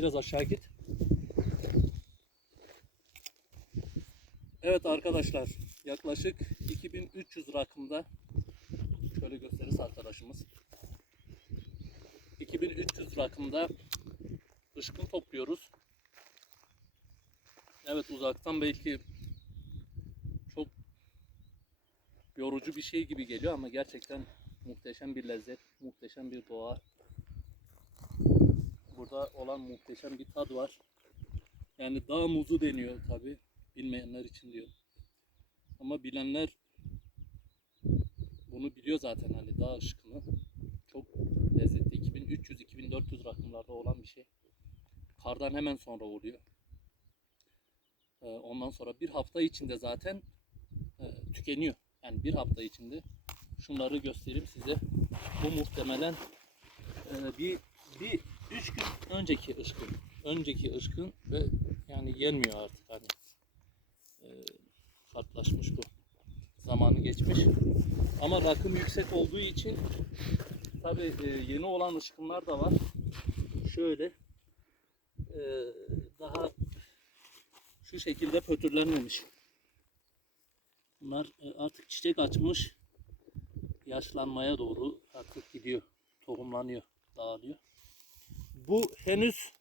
Biraz aşağı git. Evet arkadaşlar yaklaşık 2300 rakımda şöyle gösterirse arkadaşımız 2300 rakımda ışkın topluyoruz. Evet uzaktan belki çok yorucu bir şey gibi geliyor ama gerçekten muhteşem bir lezzet, muhteşem bir doğa. Burada olan muhteşem bir tad var. Yani dağ muzu deniyor tabi. Bilmeyenler için diyor. Ama bilenler bunu biliyor zaten hani dağ ışkını. Çok lezzetli. 2300-2400 rakımlarda olan bir şey. Kardan hemen sonra oluyor. Ee, Ondan sonra bir hafta içinde zaten e, tükeniyor. Yani bir hafta içinde şunları göstereyim size. Bu muhtemelen e, bir bir üç gün önceki ışkın. Önceki ışkın ve yani yenmiyor artık hani. E, kartlaşmış bu. Zamanı geçmiş. Ama rakım yüksek olduğu için tabi yeni olan ışkınlar da var. Şöyle e, daha şu şekilde pötürlenmemiş. Bunlar e, artık çiçek açmış. Yaşlanmaya doğru artık gidiyor. Tohumlanıyor, dağılıyor. Bu henüz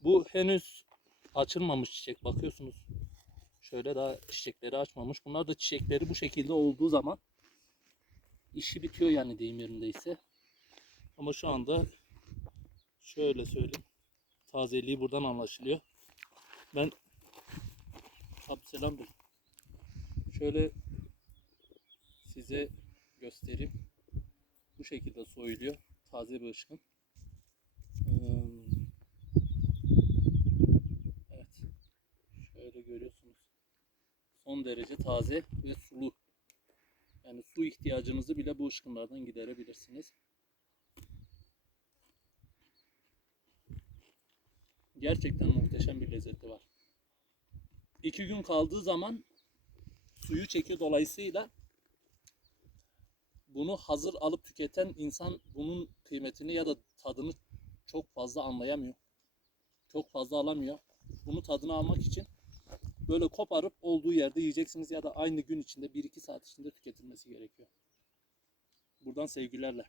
bu henüz açılmamış çiçek. Bakıyorsunuz. Şöyle daha çiçekleri açmamış. Bunlar da çiçekleri bu şekilde olduğu zaman işi bitiyor yani deyim yerindeyse. Ama şu anda şöyle söyleyeyim. Tazeliği buradan anlaşılıyor. Ben Abi. Şöyle size göstereyim. Bu şekilde soyuluyor. Taze bir ışkın. Evet. Şöyle görüyorsunuz. Son derece taze ve sulu. Yani su ihtiyacınızı bile bu ışkınlardan giderebilirsiniz. Gerçekten muhteşem bir lezzeti var. İki gün kaldığı zaman suyu çekiyor dolayısıyla bunu hazır alıp tüketen insan bunun kıymetini ya da tadını çok fazla anlayamıyor. Çok fazla alamıyor. Bunu tadını almak için böyle koparıp olduğu yerde yiyeceksiniz ya da aynı gün içinde 1-2 saat içinde tüketilmesi gerekiyor. Buradan sevgilerle.